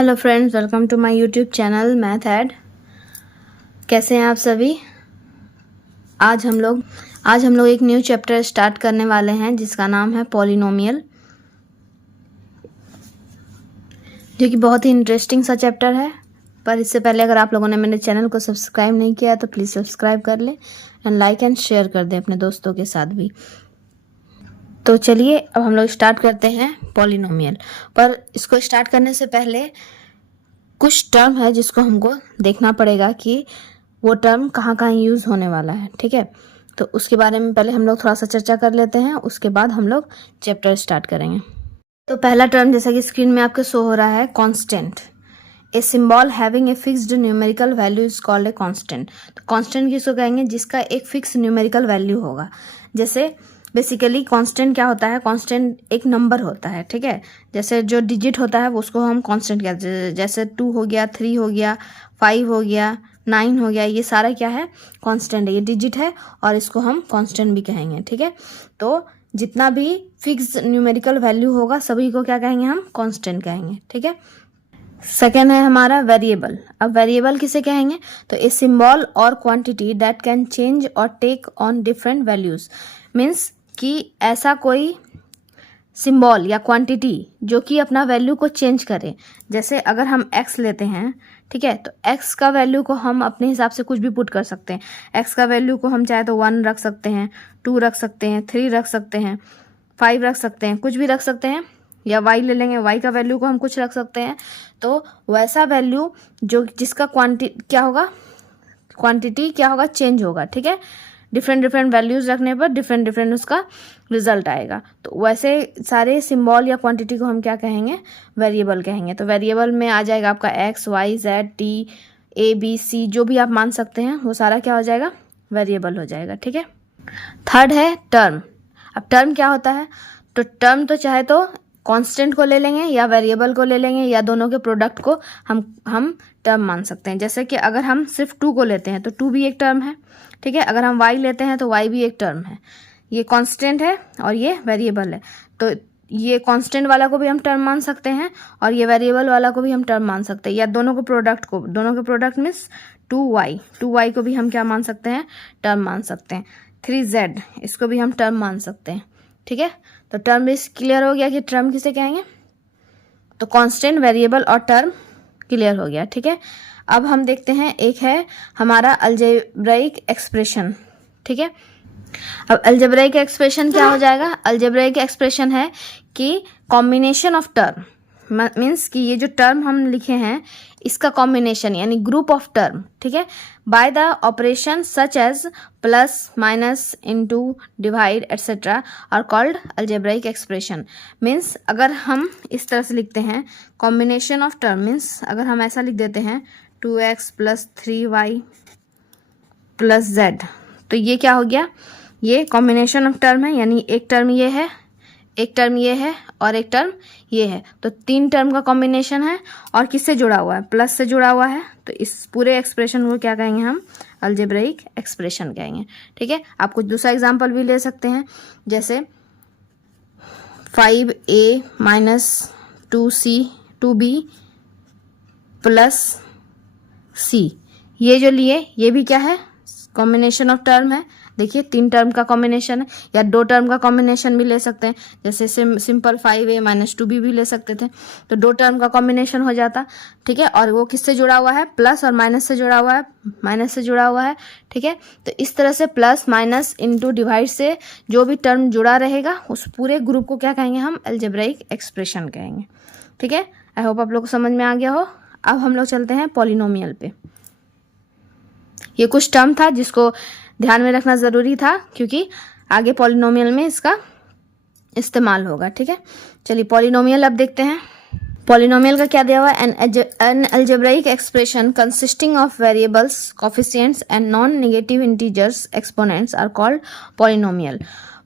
Hello friends, welcome to my YouTube channel math aid. कैसे हैं आप सभी। आज हम लोग एक न्यू चैप्टर स्टार्ट करने वाले हैं जिसका नाम है पॉलिनोमियल, जो कि बहुत ही इंटरेस्टिंग सा चैप्टर है। पर इससे पहले अगर आप लोगों ने मेरे चैनल को सब्सक्राइब नहीं किया है तो प्लीज़ सब्सक्राइब कर लें एंड लाइक एंड शेयर कर दें अपने दोस्तों के साथ भी। तो चलिए अब हम लोग स्टार्ट करते हैं पॉलिनोमियल। पर इसको स्टार्ट करने से पहले कुछ टर्म है जिसको हमको देखना पड़ेगा कि वो टर्म कहाँ कहाँ यूज़ होने वाला है, ठीक है। तो उसके बारे में पहले हम लोग थोड़ा सा चर्चा कर लेते हैं, उसके बाद हम लोग चैप्टर स्टार्ट करेंगे। तो पहला टर्म जैसा कि स्क्रीन में आपके शो हो रहा है, constant. A symbol having a fixed numerical value is called a constant. तो कांस्टेंट किसको कहेंगे? जिसका एक फिक्स न्यूमेरिकल वैल्यू होगा। जैसे बेसिकली कांस्टेंट क्या होता है? कांस्टेंट एक नंबर होता है, ठीक है। जैसे जो डिजिट होता है उसको हम कांस्टेंट कहते हैं। जैसे 2 हो गया, 3 हो गया, 5 हो गया, 9 हो गया, ये सारा क्या है? कांस्टेंट है, ये डिजिट है और इसको हम कांस्टेंट भी कहेंगे, ठीक है। तो जितना भी फिक्स न्यूमेरिकल वैल्यू होगा सभी को क्या कहेंगे? हम कांस्टेंट कहेंगे, ठीक है। सेकेंड है हमारा वेरिएबल। अब वेरिएबल किसे कहेंगे? तो ए सिंबल और क्वांटिटी दैट कैन चेंज और take on different values. Means कि ऐसा कोई सिंबल या क्वांटिटी जो कि अपना वैल्यू को चेंज करे। जैसे अगर हम x लेते हैं, ठीक है, तो x का वैल्यू को हम अपने हिसाब से कुछ भी पुट कर सकते हैं। x का वैल्यू को हम चाहे तो 1 रख सकते हैं, 2 रख सकते हैं, 3 रख सकते हैं, 5 रख सकते हैं, कुछ भी रख सकते हैं। या y ले लेंगे, y का वैल्यू को हम कुछ रख सकते हैं। तो वैसा वैल्यू जो जिसका क्वांटिटी क्या होगा? चेंज होगा, ठीक है। डिफरेंट वैल्यूज रखने पर डिफरेंट उसका रिजल्ट आएगा। तो वैसे सारे सिंबल या क्वांटिटी को हम क्या कहेंगे? वेरिएबल कहेंगे। तो वेरिएबल में आ जाएगा आपका x, y, z, t, a, b, c, जो भी आप मान सकते हैं वो सारा क्या हो जाएगा? वेरिएबल हो जाएगा, ठीक है। थर्ड है टर्म। अब टर्म क्या होता है? तो टर्म तो चाहे तो कांस्टेंट को ले लेंगे या वेरिएबल को ले लेंगे या दोनों के प्रोडक्ट को हम टर्म मान सकते हैं। जैसे कि अगर हम सिर्फ 2 को लेते हैं तो 2 भी एक टर्म है, ठीक है। अगर हम y लेते हैं तो y भी एक टर्म है। ये कांस्टेंट है और ये वेरिएबल है। तो ये कांस्टेंट वाला को भी हम टर्म मान सकते हैं और ये वेरिएबल वाला को भी हम टर्म मान सकते हैं। या दोनों के प्रोडक्ट मीन्स 2y को भी हम क्या मान सकते हैं? टर्म मान सकते हैं। 3z इसको भी हम टर्म मान सकते हैं, ठीक है। तो टर्म इस क्लियर हो गया कि टर्म किसे कहेंगे। तो कांस्टेंट, वेरिएबल और टर्म क्लियर हो गया, ठीक है। अब हम देखते हैं, एक है हमारा अलजेब्राइक एक्सप्रेशन, ठीक है। अब अलजेब्राइक एक्सप्रेशन क्या हो जाएगा? अलजेब्राइक एक्सप्रेशन है कि कॉम्बिनेशन ऑफ टर्म, मीन्स कि ये जो टर्म हम लिखे हैं इसका कॉम्बिनेशन यानी ग्रुप ऑफ टर्म, ठीक है, by the operation such as plus, minus, into, divide etcetera are called algebraic expression. Means अगर हम इस तरह से लिखते हैं कॉम्बिनेशन ऑफ टर्म, मीन्स अगर हम ऐसा लिख देते हैं 2x + 3y + z, तो ये क्या हो गया? ये कॉम्बिनेशन ऑफ टर्म है, यानी एक टर्म ये है, एक टर्म ये है और एक टर्म ये है। तो 3 टर्म का कॉम्बिनेशन है और किससे जुड़ा हुआ है? प्लस से जुड़ा हुआ है। तो इस पूरे एक्सप्रेशन को क्या कहेंगे? हम अलजेब्राइक एक्सप्रेशन कहेंगे, ठीक है। आप कुछ दूसरा एग्जांपल भी ले सकते हैं, जैसे 5a - 2b + c, ये जो लिए ये भी क्या है? कॉम्बिनेशन ऑफ टर्म है। देखिए 3 टर्म का कॉम्बिनेशन है, या 2 टर्म का कॉम्बिनेशन भी ले सकते हैं। जैसे सिंपल 5a - 2b भी ले सकते थे, तो 2 टर्म का कॉम्बिनेशन हो जाता, ठीक है। और वो किससे जुड़ा हुआ है? प्लस और माइनस से जुड़ा हुआ है, ठीक है। तो इस तरह से प्लस, माइनस, इनटू, डिवाइड से जो भी टर्म जुड़ा रहेगा उस पूरे ग्रुप को क्या कहेंगे? हम अलजेब्राइक एक्सप्रेशन कहेंगे, ठीक है। आई होप आप लोग को समझ में आ गया हो। अब हम लोग चलते हैं पॉलिनोमियल पे। ये कुछ टर्म था जिसको ध्यान में रखना ज़रूरी था क्योंकि आगे पॉलिनोमियल में इसका इस्तेमाल होगा, ठीक है। चलिए पॉलिनोमियल अब देखते हैं। पॉलिनोमियल का क्या दिया हुआ है? An algebraic expression consisting of variables, coefficients and non negative integers exponents are called polynomial.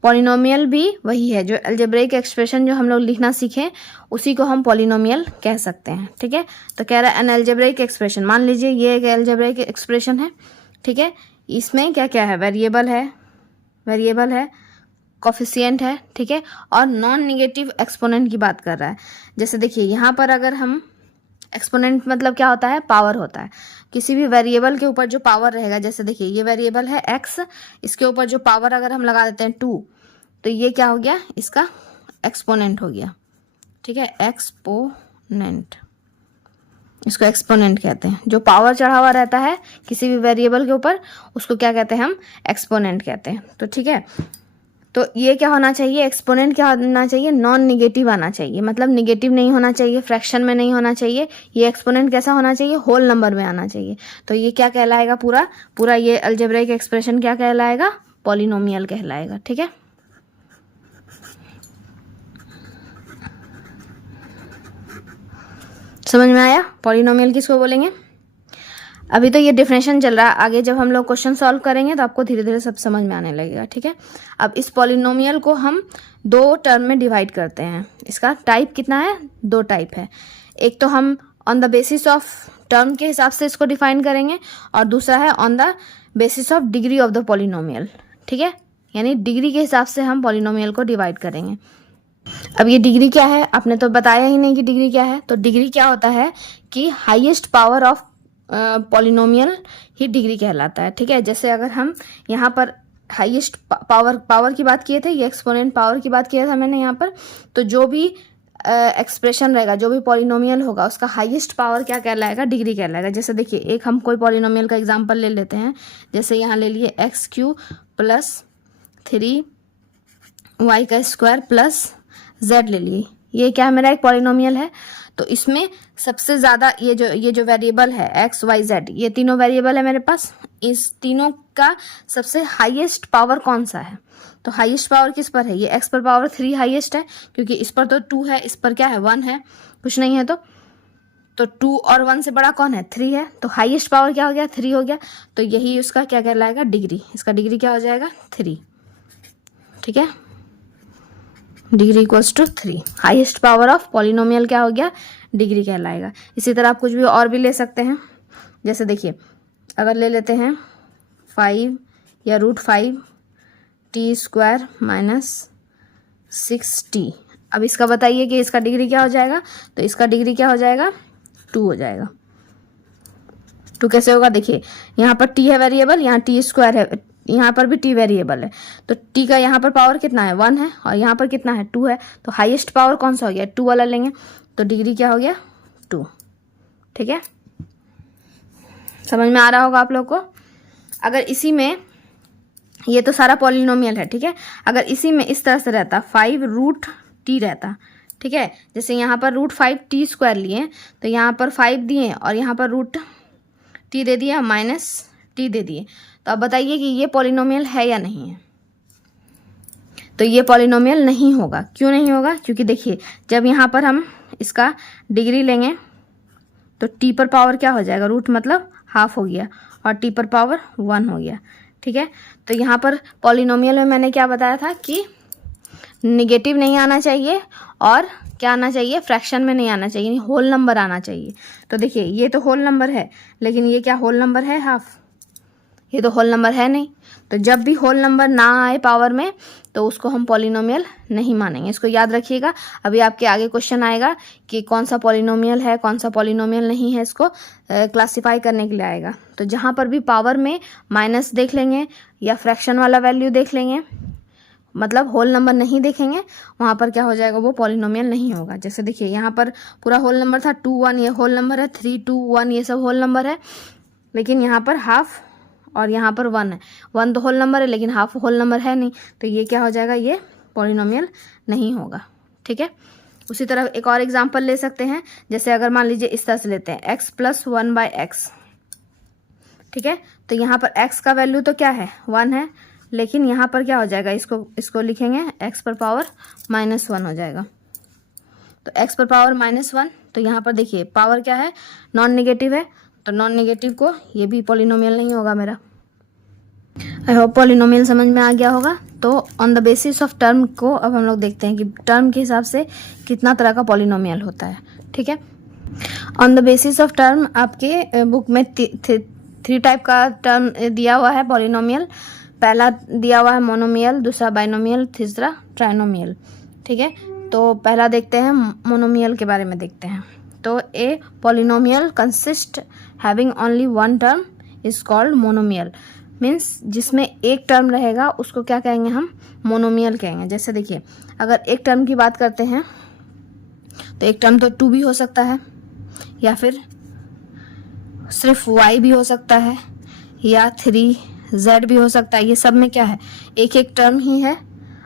Polynomial भी वही है, जो अलजेब्राइक एक्सप्रेशन जो हम लोग लिखना सीखें उसी को हम पॉलिनोमियल कह सकते हैं, ठीक है। तो कह रहा है एन अलजेब्राइक एक्सप्रेशन, मान लीजिए ये एक अलजेब्राइक एक्सप्रेशन है, ठीक है। इसमें क्या क्या है? वेरिएबल है, कोफिशिएंट है, ठीक है, और नॉन नेगेटिव एक्सपोनेंट की बात कर रहा है। जैसे देखिए यहाँ पर अगर हम एक्सपोनेंट मतलब क्या होता है, पावर होता है। किसी भी वेरिएबल के ऊपर जो पावर रहेगा, जैसे देखिए ये वेरिएबल है x, इसके ऊपर जो पावर अगर हम लगा देते हैं 2, तो ये क्या हो गया, इसका एक्सपोनेंट हो गया, ठीक है, एक्सपोनेंट, इसको एक्सपोनेंट कहते हैं। जो पावर चढ़ा हुआ रहता है किसी भी वेरिएबल के ऊपर उसको क्या कहते हैं, हम एक्सपोनेंट कहते हैं। तो ठीक है, तो ये क्या होना चाहिए, एक्सपोनेंट क्या होना चाहिए, नॉन निगेटिव आना चाहिए, मतलब निगेटिव नहीं होना चाहिए, फ्रैक्शन में नहीं होना चाहिए। ये एक्सपोनेंट कैसा होना चाहिए, होल नंबर में आना चाहिए। तो ये क्या कहलाएगा, पूरा पूरा ये अलजेब्रिक एक्सप्रेशन क्या कहलाएगा, पॉलिनोमियल कहलाएगा। ठीक है, समझ में आया, पॉलिनोमियल किसको बोलेंगे। अभी तो ये डिफरेंशिएशन चल रहा है, आगे जब हम लोग क्वेश्चन सॉल्व करेंगे तो आपको धीरे धीरे सब समझ में आने लगेगा। ठीक है, अब इस पॉलिनोमियल को हम 2 टर्म में डिवाइड करते हैं। इसका टाइप कितना है, 2 टाइप है। एक तो हम on the basis of term के हिसाब से इसको डिफाइन करेंगे, और दूसरा है on the basis of degree of the polynomial. ठीक है, यानी डिग्री के हिसाब से हम पॉलिनोमियल को डिवाइड करेंगे। अब ये डिग्री क्या है, आपने तो बताया ही नहीं कि डिग्री क्या है। तो डिग्री क्या होता है कि highest power of polynomial he degree कहलाता है। ठीक है, जैसे अगर हम यहाँ पर हाईएस्ट पावर की बात किए थे, ये एक्सपोनेंट पावर की बात किया था मैंने यहाँ पर, तो जो भी एक्सप्रेशन रहेगा, जो भी पॉलिनोमियल होगा, उसका हाईएस्ट पावर क्या कहलाएगा, डिग्री कहलाएगा। जैसे देखिए एक हम कोई पॉलिनोमियल का एग्जांपल ले लेते हैं, जैसे यहाँ ले लिए x³ + 3y² + z ले लिए। ये क्या है, मेरा एक पॉलिनोमियल है। तो इसमें सबसे ज़्यादा ये जो वेरिएबल है x, y, z, ये तीनों वेरिएबल है मेरे पास। इस तीनों का सबसे हाईएस्ट पावर कौन सा है, तो हाईएस्ट पावर किस पर है, ये x पर पावर 3 हाईएस्ट है, क्योंकि इस पर तो 2 है, इस पर क्या है 1 है, कुछ नहीं है। तो 2 और 1 से बड़ा कौन है, 3 है। तो हाईएस्ट पावर क्या हो गया, 3 हो गया। तो यही उसका क्या कहलाएगा, डिग्री। इसका डिग्री क्या हो जाएगा, 3। ठीक है, degree = 3। Highest power of polynomial क्या हो गया, डिग्री कहलाएगा। इसी तरह आप कुछ भी और भी ले सकते हैं। जैसे देखिए अगर ले लेते हैं 5 या √5 t² - 6t। अब इसका बताइए कि इसका डिग्री क्या हो जाएगा। तो इसका डिग्री क्या हो जाएगा, 2 हो जाएगा। 2 कैसे होगा, देखिए यहाँ पर t है वेरिएबल, यहाँ t² है, यहाँ पर भी t वेरिएबल है। तो t का यहाँ पर पावर कितना है, 1 है, और यहाँ पर कितना है, 2 है। तो हाईएस्ट पावर कौन सा हो गया, 2 वाला लेंगे। तो डिग्री क्या हो गया, 2। ठीक है, समझ में आ रहा होगा आप लोग को। अगर इसी में, ये तो सारा पॉलिनोमियल है, ठीक है, अगर इसी में इस तरह से रहता 5√t रहता, ठीक है, जैसे यहाँ पर √5t² लिए, तो यहाँ पर 5 दिए और यहाँ पर √t दे दिया, -t दे दिए। तो अब बताइए कि ये पॉलिनोमियल है या नहीं है। तो ये पॉलिनोमियल नहीं होगा। क्यों नहीं होगा, क्योंकि देखिए जब यहाँ पर हम इसका डिग्री लेंगे तो t पर पावर क्या हो जाएगा, रूट मतलब हाफ हो गया, और t पर पावर 1 हो गया। ठीक है, तो यहाँ पर पॉलिनोमियल में मैंने क्या बताया था कि निगेटिव नहीं आना चाहिए, और क्या आना चाहिए, फ्रैक्शन में नहीं आना चाहिए, होल नंबर आना चाहिए। तो देखिए ये तो होल नंबर है, लेकिन ये क्या होल नंबर है, हाफ, ये तो होल नंबर है नहीं। तो जब भी होल नंबर ना आए पावर में तो उसको हम पॉलिनोमियल नहीं मानेंगे। इसको याद रखिएगा। अभी आपके आगे क्वेश्चन आएगा कि कौन सा पॉलिनोमियल है, कौन सा पॉलिनोमियल नहीं है, इसको क्लासिफाई करने के लिए आएगा। तो जहाँ पर भी पावर में माइनस देख लेंगे या फ्रैक्शन वाला वैल्यू देख लेंगे, मतलब होल नंबर नहीं देखेंगे, वहाँ पर क्या हो जाएगा, वो पॉलिनोमियल नहीं होगा। जैसे देखिए यहाँ पर पूरा होल नंबर था, 2 1 ये होल नंबर है, 3 2 1 ये सब होल नंबर है, लेकिन यहाँ पर हाफ और यहाँ पर 1 है। 1 तो होल नंबर है लेकिन हाफ होल नंबर है नहीं, तो ये क्या हो जाएगा, ये पॉलिनोमियल नहीं होगा। ठीक है, उसी तरह एक और एग्जांपल ले सकते हैं। जैसे अगर मान लीजिए इस तरह से लेते हैं x + 1/x। ठीक है, तो यहाँ पर x का वैल्यू तो क्या है, 1 है, लेकिन यहाँ पर क्या हो जाएगा, इसको लिखेंगे x पर पावर -1 हो जाएगा। तो x पर पावर -1, तो यहाँ पर देखिए पावर क्या है, नॉन नेगेटिव है, तो नॉन नेगेटिव को ये भी पॉलिनोमियल नहीं होगा मेरा। आई होप पॉलिनोमियल समझ में आ गया होगा। तो on the basis of term को अब हम लोग देखते हैं कि टर्म के हिसाब से कितना तरह का पॉलिनोमियल होता है। ठीक है, on the basis of term आपके बुक में 3 टाइप का टर्म दिया हुआ है पॉलिनोमियल। पहला दिया हुआ है मोनोमियल, दूसरा बाइनोमियल, तीसरा ट्राइनोमियल। ठीक है, तो पहला देखते हैं मोनोमियल के बारे में देखते हैं। तो a polynomial consist having only one term is called monomial. Means जिसमें एक टर्म रहेगा उसको क्या कहेंगे हम, मोनोमियल कहेंगे। जैसे देखिए अगर एक टर्म की बात करते हैं तो एक टर्म तो 2 भी हो सकता है, या फिर सिर्फ y भी हो सकता है, या 3z भी हो सकता है। ये सब में क्या है, एक एक टर्म ही है,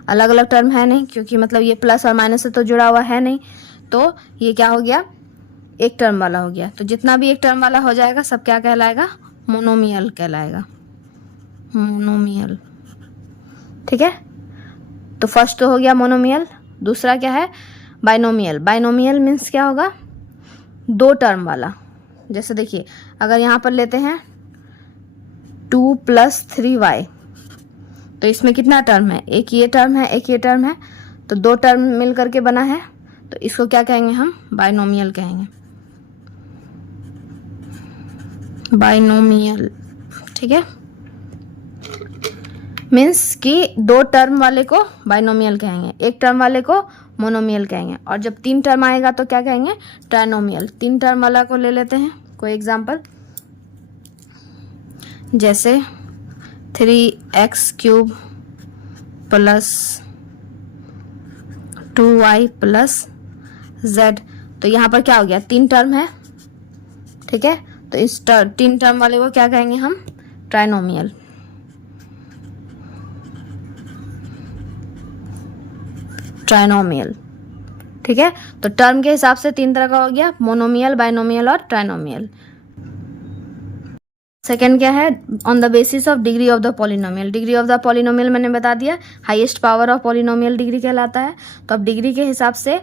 अलग अलग टर्म है नहीं, क्योंकि मतलब ये प्लस और माइनस से तो जुड़ा हुआ है नहीं। तो ये क्या हो गया, एक टर्म वाला हो गया। तो जितना भी एक टर्म वाला हो जाएगा सब क्या कहलाएगा, मोनोमियल कहलाएगा, मोनोमियल। ठीक है, तो फर्स्ट तो हो गया मोनोमियल। दूसरा क्या है, बाइनोमियल। बाइनोमियल मीन्स क्या होगा, 2 टर्म वाला। जैसे देखिए अगर यहाँ पर लेते हैं 2 + 3y, तो इसमें कितना टर्म है, एक ये टर्म है, एक ये टर्म है, तो 2 टर्म मिल करके बना है, तो इसको क्या कहेंगे हम, बाइनोमियल कहेंगे, बाइनोमियल। ठीक है, मीन्स कि 2 टर्म वाले को बाइनोमियल कहेंगे, एक टर्म वाले को मोनोमियल कहेंगे, और जब 3 टर्म आएगा तो क्या कहेंगे, ट्राइनोमियल। 3 टर्म वाला को ले लेते हैं कोई एग्जांपल, जैसे 3x³ + 2y + z। तो यहाँ पर क्या हो गया, 3 टर्म है। ठीक है, तो इस 3 टर्म वाले को क्या कहेंगे हम, ट्राइनोमियल। ट्राइनोमियल। ठीक है, तो टर्म के हिसाब से 3 तरह का हो गया, मोनोमियल, बाइनोमियल और ट्राइनोमियल। सेकेंड क्या है, on the basis of degree of the polynomial. Degree of the polynomial मैंने बता दिया, highest power of polynomial degree कहलाता है। तो अब डिग्री के हिसाब से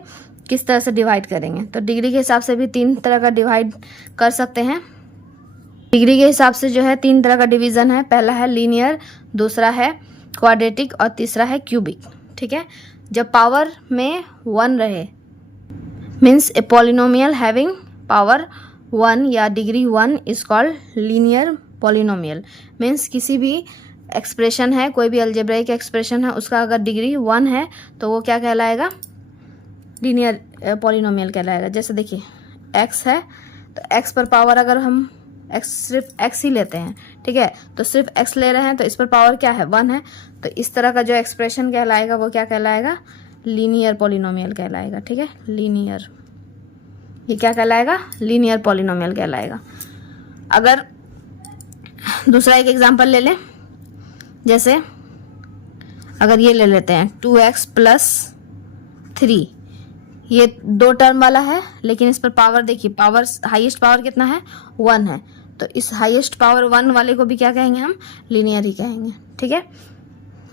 किस तरह से डिवाइड करेंगे, तो डिग्री के हिसाब से भी 3 तरह का डिवाइड कर सकते हैं। डिग्री के हिसाब से जो है 3 तरह का डिवीजन है, पहला है लीनियर, दूसरा है क्वाड्रेटिक और तीसरा है क्यूबिक। ठीक है, जब पावर में 1 रहे, means a polynomial having power 1 या degree 1 is called linear polynomial. Means किसी भी एक्सप्रेशन है, कोई भी अलजेब्राइक एक्सप्रेशन है, उसका अगर डिग्री 1 है तो वो क्या कहलाएगा, लीनियर पॉलिनोमियल कहलाएगा। जैसे देखिए x है, तो x पर पावर अगर हम सिर्फ x ही लेते हैं, ठीक है, तो सिर्फ x ले रहे हैं, तो इस पर पावर क्या है, 1 है, तो इस तरह का जो एक्सप्रेशन कहलाएगा वो क्या कहलाएगा, लीनियर पॉलिनोमियल कहलाएगा। ठीक है, लीनियर, ये क्या कहलाएगा, लीनियर पॉलिनोमियल कहलाएगा। अगर दूसरा एक एग्जांपल ले लें, जैसे अगर ये ले लेते हैं 2x + 3, ये 2 टर्म वाला है, लेकिन इस पर पावर देखिए, पावर हाईएस्ट पावर कितना है, 1 है, तो इस हाईएस्ट पावर 1 वाले को भी क्या कहेंगे हम, लीनियर ही कहेंगे। ठीक है,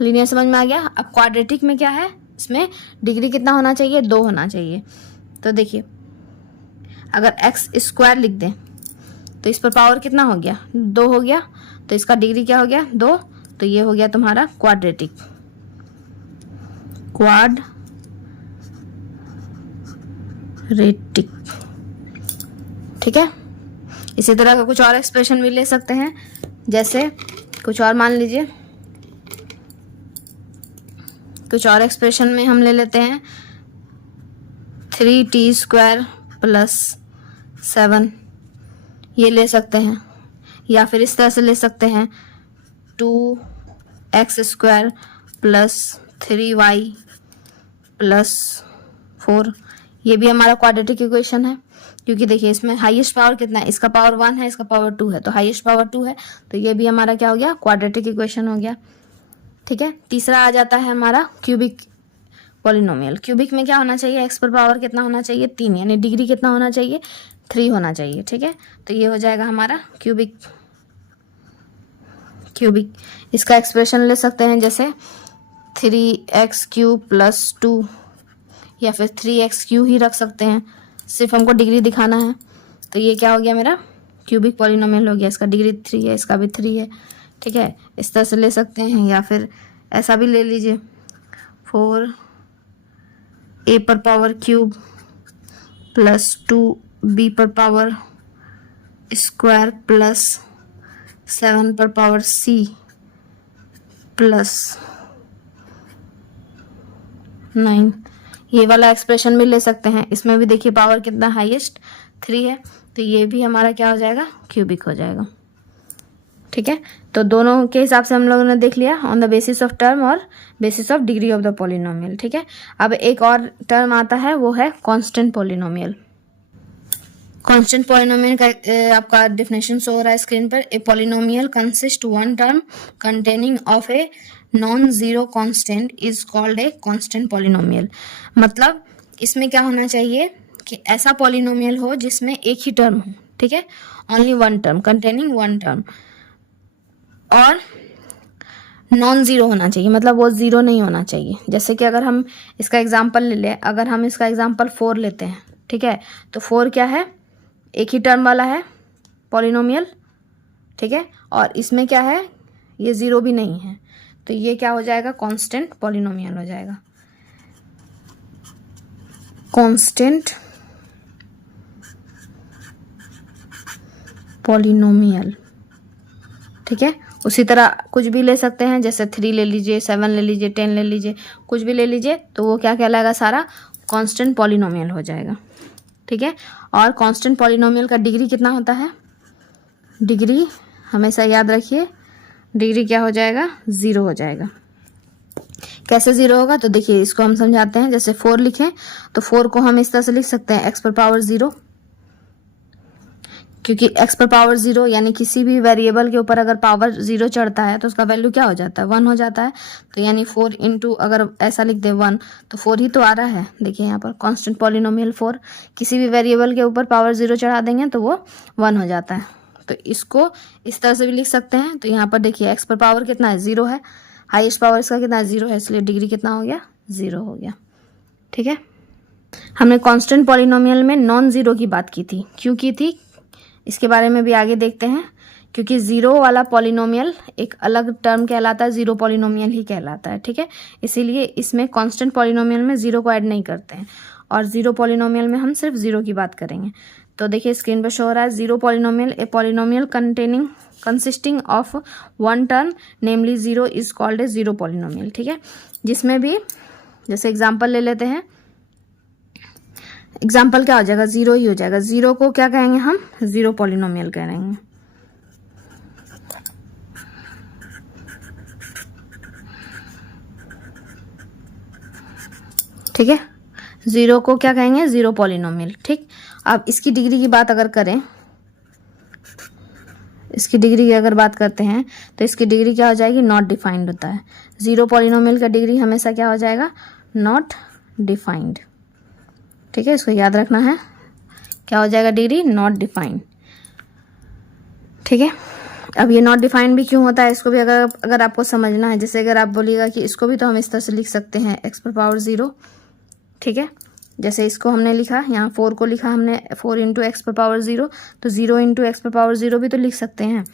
लीनियर समझ में आ गया। अब क्वाड्रेटिक में क्या है, इसमें डिग्री कितना होना चाहिए, 2 होना चाहिए। तो देखिए अगर x² लिख दें तो इस पर पावर कितना हो गया, 2 हो गया, तो इसका डिग्री क्या हो गया, 2, तो ये हो गया तुम्हारा क्वाड्रेटिक, क्वाड्रेटिक। ठीक है, इसी तरह का कुछ और एक्सप्रेशन भी ले सकते हैं, जैसे कुछ और मान लीजिए, कुछ और एक्सप्रेशन में हम ले लेते हैं 3t² + 7, ये ले सकते हैं, या फिर इस तरह से ले सकते हैं 2x² + 3y + 4, ये भी हमारा क्वाड्रेटिक इक्वेशन है, क्योंकि देखिए इसमें हाईएस्ट पावर कितना है, इसका पावर 1 है, इसका पावर 2 है, तो हाईएस्ट पावर 2 है, तो ये भी हमारा क्या हो गया, क्वाड्रेटिक इक्वेशन हो गया। ठीक है, तीसरा आ जाता है हमारा क्यूबिक पॉलिनोमियल। क्यूबिक में क्या होना चाहिए, x पर पावर कितना होना चाहिए, 3, यानी डिग्री कितना होना चाहिए, 3 होना चाहिए। ठीक है, तो ये हो जाएगा हमारा क्यूबिक। इसका एक्सप्रेशन ले सकते हैं, जैसे 3x³ + 2, या फिर 3x³ ही रख सकते हैं, सिर्फ हमको डिग्री दिखाना है। तो ये क्या हो गया, मेरा क्यूबिक पॉलिनोमियल हो गया, इसका डिग्री 3 है, इसका भी 3 है। ठीक है, इस तरह से ले सकते हैं, या फिर ऐसा भी ले लीजिए 4a पर पावर क्यूब + 2b पर पावर स्क्वायर + 7 पर पावर c + 9, ये वाला एक्सप्रेशन भी ले सकते हैं। इसमें भी देखिए पावर कितना हाईएस्ट 3 है, तो ये भी हमारा क्या हो जाएगा, क्यूबिक हो जाएगा। ठीक है, तो दोनों के हिसाब से हम लोगों ने देख लिया on the basis of term और basis of degree of the polynomial. ठीक है, अब एक और टर्म आता है, वो है कांस्टेंट पॉलिनोमियल। कांस्टेंट पॉलिनोमियल का आपका डेफिनेशन शो हो रहा है स्क्रीन पर। A polynomial consist one term containing of a non zero constant is called a constant polynomial. मतलब इसमें क्या होना चाहिए कि ऐसा पॉलिनोमियल हो जिसमें एक ही टर्म हो। ठीक है, only one term containing one term, और नॉन जीरो होना चाहिए, मतलब वो जीरो नहीं होना चाहिए। जैसे कि अगर हम इसका एग्जांपल ले लें, अगर हम इसका एग्जांपल 4 लेते हैं, ठीक है, तो 4 क्या है, एक ही टर्म वाला है पॉलिनोमियल। ठीक है, और इसमें क्या है, ये जीरो भी नहीं है, तो ये क्या हो जाएगा, कांस्टेंट पॉलिनोमियल हो जाएगा, कांस्टेंट पॉलिनोमियल। ठीक है, उसी तरह कुछ भी ले सकते हैं, जैसे 3 ले लीजिए, 7 ले लीजिए, 10 ले लीजिए, कुछ भी ले लीजिए, तो वो क्या कहलाएगा, सारा कांस्टेंट पॉलिनोमियल हो जाएगा। ठीक है, और कांस्टेंट पॉलिनोमियल का डिग्री कितना होता है, डिग्री हमेशा याद रखिए, डिग्री क्या हो जाएगा, 0 हो जाएगा। कैसे 0 होगा, तो देखिए इसको हम समझाते हैं। जैसे 4 लिखें तो 4 को हम इस तरह से लिख सकते हैं, x पर पावर 0, क्योंकि x पर पावर 0 यानी किसी भी वेरिएबल के ऊपर अगर पावर 0 चढ़ता है तो उसका वैल्यू क्या हो जाता है, 1 हो जाता है। तो यानी 4 इंटू, अगर ऐसा लिख दे 1, तो 4 ही तो आ रहा है। देखिए यहाँ पर कांस्टेंट पॉलिनोमियल 4, किसी भी वेरिएबल के ऊपर पावर 0 चढ़ा देंगे तो वो 1 हो जाता है। तो इसको इस तरह से भी लिख सकते हैं। तो यहाँ पर देखिए x पर पावर कितना है, 0 है, हाईएस्ट पावर इसका कितना है, 0 है, इसलिए डिग्री कितना हो गया, 0 हो गया। ठीक है, हमने कांस्टेंट पॉलिनोमियल में नॉन जीरो की बात की थी, क्यों की थी इसके बारे में भी आगे देखते हैं। क्योंकि 0 वाला पॉलिनोमियल एक अलग टर्म कहलाता है, 0 पॉलिनोमियल ही कहलाता है। ठीक है, इसीलिए इसमें कांस्टेंट पॉलिनोमियल में 0 को ऐड नहीं करते हैं, और 0 पॉलिनोमियल में हम सिर्फ 0 की बात करेंगे। तो देखिए स्क्रीन पर शो हो रहा है, 0 polynomial, a polynomial consisting of one term namely 0 is called a 0 polynomial. ठीक है, जिसमें भी जैसे एग्जाम्पल ले लेते हैं, एग्जाम्पल क्या हो जाएगा, 0 ही हो जाएगा। 0 को क्या कहेंगे हम, 0 पॉलिनोमियल कहेंगे। ठीक है, 0 को क्या कहेंगे, 0 पॉलिनोमियल। ठीक, अब इसकी डिग्री की बात अगर करें, इसकी डिग्री की अगर बात करते हैं तो इसकी डिग्री क्या हो जाएगी, नॉट डिफाइंड होता है। 0 पॉलिनोमियल का डिग्री हमेशा क्या हो जाएगा, नॉट डिफाइंड। ठीक है, इसको याद रखना है, क्या हो जाएगा, डिग्री नॉट डिफाइंड। ठीक है, अब ये नॉट डिफाइंड भी क्यों होता है, इसको भी अगर आपको समझना है, जैसे अगर आप बोलिएगा कि इसको भी तो हम इस तरह से लिख सकते हैं, x पर पावर 0। ठीक है, जैसे इसको हमने लिखा, यहाँ 4 को लिखा हमने 4 इंटू एक्स पर पावर 0, तो 0 इंटू एक्स पर पावर 0 भी तो लिख सकते हैं।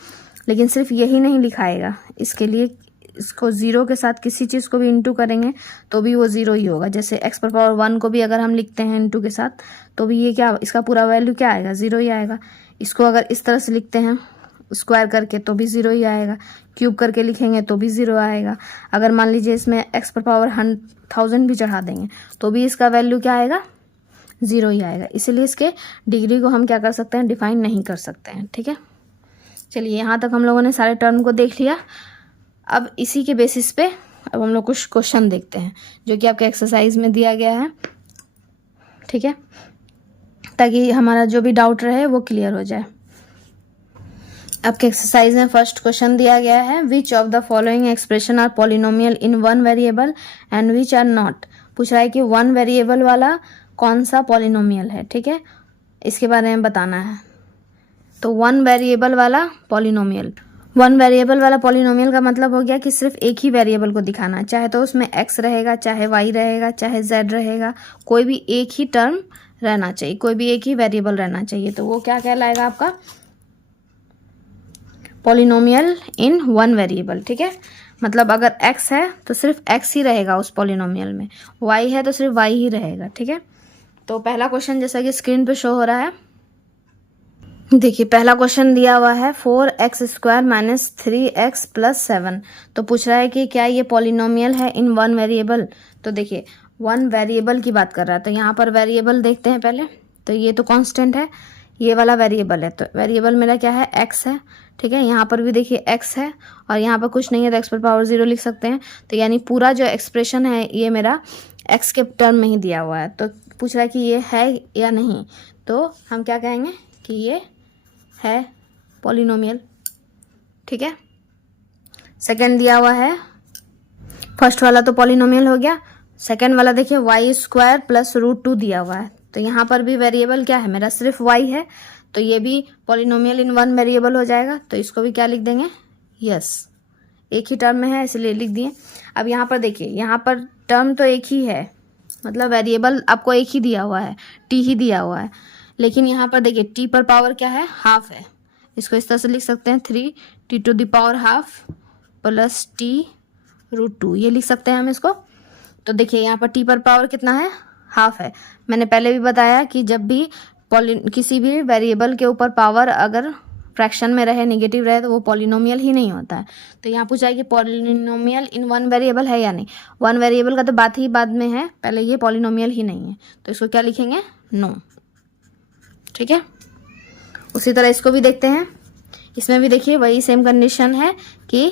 लेकिन सिर्फ यही नहीं लिखाएगा, इसके लिए इसको 0 के साथ किसी चीज़ को भी इंटू करेंगे तो भी वो 0 ही होगा। जैसे x पर पावर 1 को भी अगर हम लिखते हैं इंटू के साथ, तो भी ये क्या, इसका पूरा वैल्यू क्या आएगा, 0 ही आएगा। इसको अगर इस तरह से लिखते हैं स्क्वायर करके तो भी 0 ही आएगा, क्यूब करके लिखेंगे तो भी 0 आएगा। अगर मान लीजिए इसमें x पर पावर 1000 भी चढ़ा देंगे तो भी इसका वैल्यू क्या आएगा, 0 ही आएगा। इसीलिए इसके डिग्री को हम क्या कर सकते हैं, डिफाइन नहीं कर सकते हैं। ठीक है, चलिए यहाँ तक हम लोगों ने सारे टर्म को देख लिया। अब इसी के बेसिस पे अब हम लोग कुछ क्वेश्चन देखते हैं जो कि आपके एक्सरसाइज में दिया गया है। ठीक है, ताकि हमारा जो भी डाउट रहे वो क्लियर हो जाए। आपके एक्सरसाइज में फर्स्ट क्वेश्चन दिया गया है, which of the following expression are polynomial in one variable and which are not. पूछ रहा है कि 1 वेरिएबल वाला कौन सा पॉलिनोमियल है। ठीक है, इसके बारे में बताना है। तो 1 वेरिएबल वाला पॉलिनोमियल, 1 वेरिएबल वाला पॉलिनोमियल का मतलब हो गया कि सिर्फ एक ही वेरिएबल को दिखाना, चाहे तो उसमें x रहेगा, चाहे y रहेगा, चाहे z रहेगा, कोई भी एक ही टर्म रहना चाहिए, कोई भी एक ही वेरिएबल रहना चाहिए। तो वो क्या कहलाएगा, आपका पॉलिनोमियल इन 1 वेरिएबल। ठीक है, मतलब अगर x है तो सिर्फ x ही रहेगा उस पॉलिनोमियल में, y है तो सिर्फ y ही रहेगा। ठीक है, तो पहला क्वेश्चन जैसा कि स्क्रीन पे शो हो रहा है, देखिए पहला क्वेश्चन दिया हुआ है 4x² माइनस 3x प्लस 7। तो पूछ रहा है कि क्या ये पॉलिनोमियल है इन 1 वेरिएबल। तो देखिए 1 वेरिएबल की बात कर रहा है, तो यहाँ पर वेरिएबल देखते हैं पहले। तो ये तो कांस्टेंट है, ये वाला वेरिएबल है, तो वेरिएबल मेरा क्या है, x है, ठीक है। यहाँ पर भी देखिए x है और यहाँ पर कुछ नहीं है तो x पर पावर 0 लिख सकते हैं। तो यानी पूरा जो एक्सप्रेशन है ये मेरा x के टर्म में ही दिया हुआ है। तो पूछ रहा है कि ये है या नहीं, तो हम क्या कहेंगे कि ये है पॉलिनोमियल, ठीक है। सेकंड दिया हुआ है, फर्स्ट वाला तो पॉलिनोमियल हो गया, सेकंड वाला देखिए y² प्लस √2 दिया हुआ है। तो यहाँ पर भी वेरिएबल क्या है मेरा, सिर्फ y है, तो ये भी पॉलिनोमियल इन वन वेरिएबल हो जाएगा। तो इसको भी क्या लिख देंगे, यस, एक ही टर्म में है इसलिए लिख दिए। अब यहाँ पर देखिए, यहाँ पर टर्म तो एक ही है, मतलब वेरिएबल आपको एक ही दिया हुआ है, t ही दिया हुआ है, लेकिन यहाँ पर देखिए t पर पावर क्या है, हाफ है। इसको इस तरह से लिख सकते हैं 3t⁻½ प्लस t√2, ये लिख सकते हैं हम इसको। तो देखिए यहाँ पर t पर पावर कितना है, हाफ है। मैंने पहले भी बताया कि जब भी किसी भी वेरिएबल के ऊपर पावर अगर फ्रैक्शन में रहे, नेगेटिव रहे, तो वो पॉलिनोमियल ही नहीं होता है। तो यहाँ पूछा है कि पॉलिनोमियल इन वन वेरिएबल है या नहीं। वन वेरिएबल का तो बात ही बाद में है, पहले ये पॉलिनोमियल ही नहीं है, तो इसको क्या लिखेंगे, नो, ठीक है। उसी तरह इसको भी देखते हैं, इसमें भी देखिए वही सेम कंडीशन है कि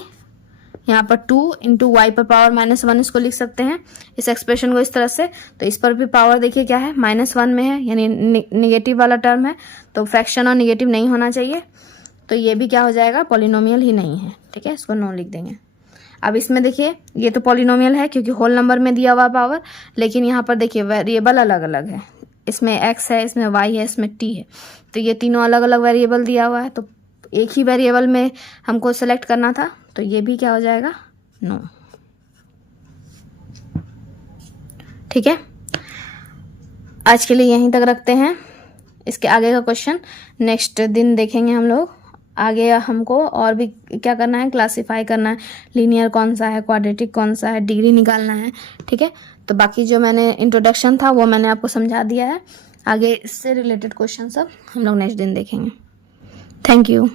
यहाँ पर 2 × y पर पावर -1 इसको लिख सकते हैं, इस एक्सप्रेशन को इस तरह से। तो इस पर भी पावर देखिए क्या है, -1 में है, यानी निगेटिव वाला टर्म है, तो फ्रैक्शन और निगेटिव नहीं होना चाहिए। तो ये भी क्या हो जाएगा, पॉलिनोमियल ही नहीं है, ठीक है, इसको नो लिख देंगे। अब इसमें देखिए ये तो पॉलिनोमियल है क्योंकि होल नंबर में दिया हुआ पावर, लेकिन यहाँ पर देखिए वेरिएबल अलग अलग है, इसमें x है, इसमें y है, इसमें t है। तो ये तीनों अलग अलग वेरिएबल दिया हुआ है, तो एक ही वेरिएबल में हमको सेलेक्ट करना था, तो ये भी क्या हो जाएगा, नो, ठीक है। आज के लिए यहीं तक रखते हैं, इसके आगे का क्वेश्चन नेक्स्ट दिन देखेंगे हम लोग। आगे हमको और भी क्या करना है, क्लासिफाई करना है, लीनियर कौन सा है, क्वाड्रेटिक कौन सा है, डिग्री निकालना है, ठीक है। तो बाकी जो मैंने इंट्रोडक्शन था वो मैंने आपको समझा दिया है, आगे इससे रिलेटेड क्वेश्चन सब हम लोग नेक्स्ट दिन देखेंगे। Thank you.